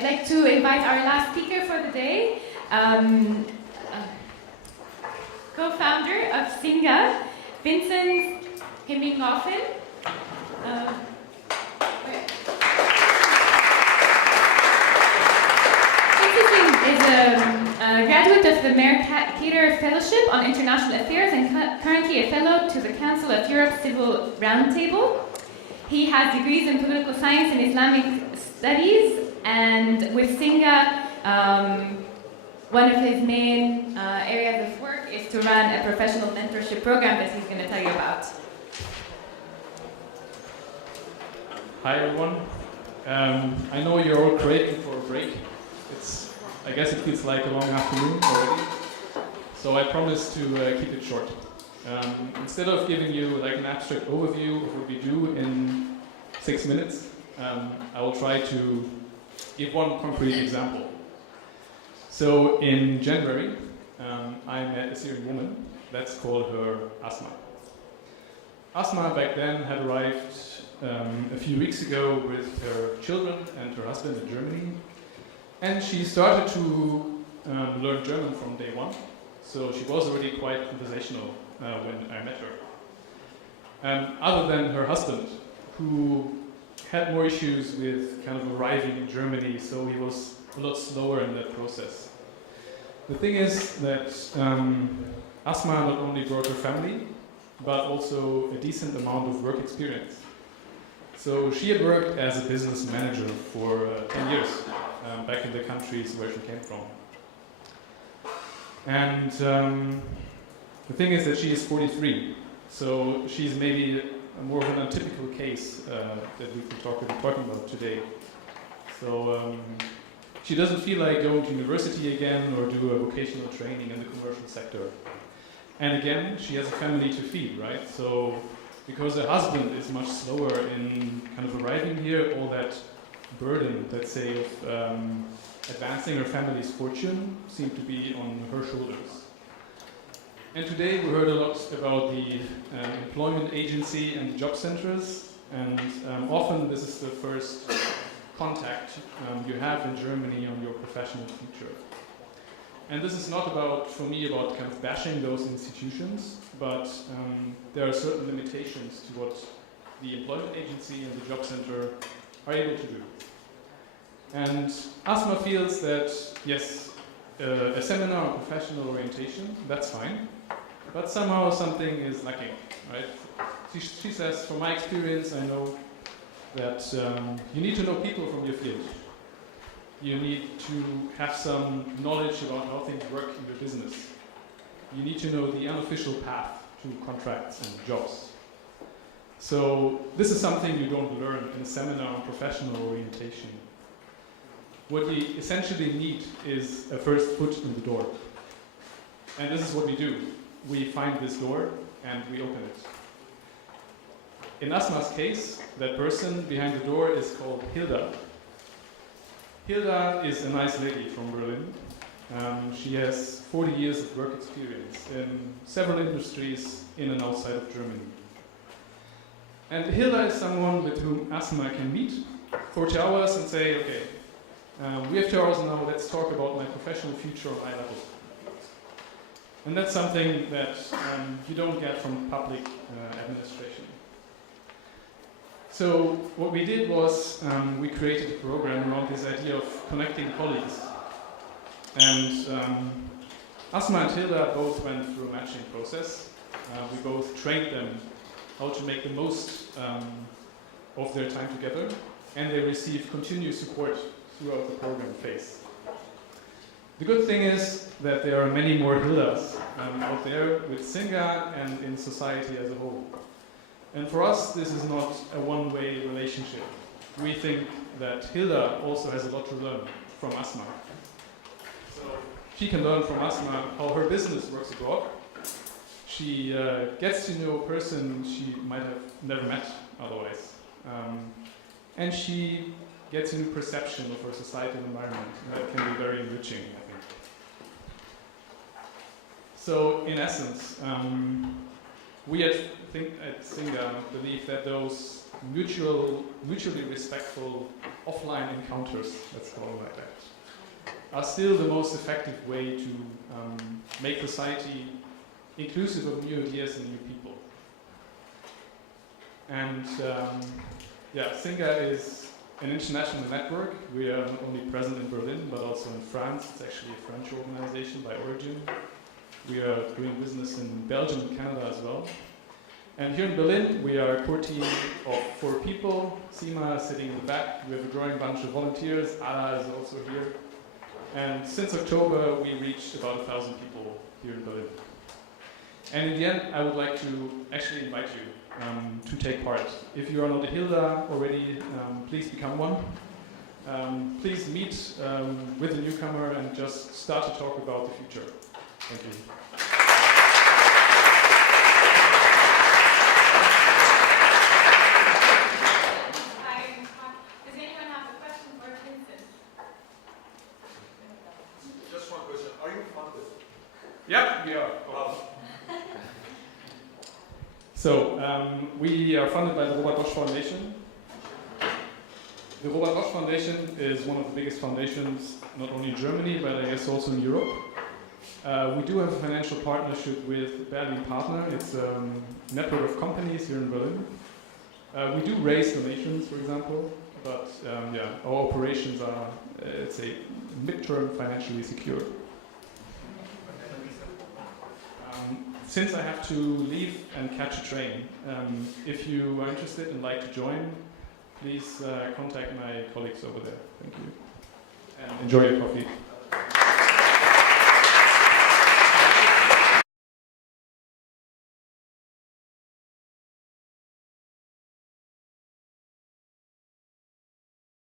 I'd like to invite our last speaker for the day, co-founder of SINGA, Vinzenz Himmighofen. Is a graduate of the Mercator Fellowship on International Affairs and currently a fellow to the Council of Europe Civil Roundtable. He has degrees in political science and Islamic studies, and with SINGA, one of his main areas of work is to run a professional mentorship program that he's going to tell you about. Hi everyone. I know you're all craving for a break. I guess it feels like a long afternoon already. So I promise to keep it short. Instead of giving you like an abstract overview of what we do in 6 minutes, I will try to give one concrete example. So in January, I met a Syrian woman. Let's call her Asma. Asma back then had arrived a few weeks ago with her children and her husband in Germany. And she started to learn German from day one. So she was already quite conversational when I met her. Other than her husband, who had more issues with kind of arriving in Germany, so he was a lot slower in that process. The thing is that Asma not only brought her family, but also a decent amount of work experience. So she had worked as a business manager for 10 years back in the countries where she came from. And the thing is that she is 43, so she's maybe more of an untypical case that we'll be talking about today. So she doesn't feel like going to university again or do a vocational training in the commercial sector. And again, she has a family to feed, right? So because her husband is much slower in kind of arriving here, all that burden, let's say, of advancing her family's fortune seemed to be on her shoulders. And today we heard a lot about the employment agency and the job centers, and often this is the first contact you have in Germany on your professional future. And this is not about, for me, about kind of bashing those institutions, but there are certain limitations to what the employment agency and the job center are able to do. And Asma feels that, yes, a seminar on professional orientation, that's fine, but somehow something is lacking, right? She says, from my experience, I know that you need to know people from your field. You need to have some knowledge about how things work in your business. You need to know the unofficial path to contracts and jobs. So this is something you don't learn in a seminar on professional orientation. What we essentially need is a first foot in the door. And this is what we do. We find this door and we open it. In Asma's case, that person behind the door is called Hilda. Hilda is a nice lady from Berlin. She has 40 years of work experience in several industries in and outside of Germany. And Hilda is someone with whom Asma can meet for 2 hours and say, okay, we have 2 hours now, let's talk about my professional future on eye level. And that's something that you don't get from public administration. So what we did was we created a program around this idea of connecting colleagues. And Asma and Hilda both went through a matching process. We both trained them how to make the most of their time together, and they received continuous support throughout the program phase. The good thing is that there are many more Hildas out there with SINGA and in society as a whole. And for us, this is not a one-way relationship. We think that Hilda also has a lot to learn from Asma. So she can learn from Asma how her business works abroad. She gets to know a person she might have never met otherwise. And she gets a new perception of her societal environment. That can be very enriching, I think. So, in essence, we at SINGA believe that those mutually respectful offline encounters, let's call it like that, are still the most effective way to make society inclusive of new ideas and new people. And SINGA is an international network. We are not only present in Berlin, but also in France. It's actually a French organization by origin. We are doing business in Belgium and Canada as well. And here in Berlin, we are a core team of 4 people. Sima is sitting in the back. We have a growing bunch of volunteers. Ala is also here. And since October, we reached about 1,000 people here in Berlin. And in the end, I would like to actually invite you to take part. If you are not a Hilda already, please become one. Please meet with the newcomer and just start to talk about the future. Thank you. Does anyone have a question for Vinzenz? Just one question. Are you funded? Yeah, we are. So, we are funded by the Robert Bosch Foundation. The Robert Bosch Foundation is one of the biggest foundations, not only in Germany, but I guess also in Europe. We do have a financial partnership with Berlin Partner. It's a network of companies here in Berlin. We do raise donations, for example, but our operations are, let's say, midterm financially secure. Since I have to leave and catch a train, if you are interested and like to join, please contact my colleagues over there. Thank you. And enjoy your coffee.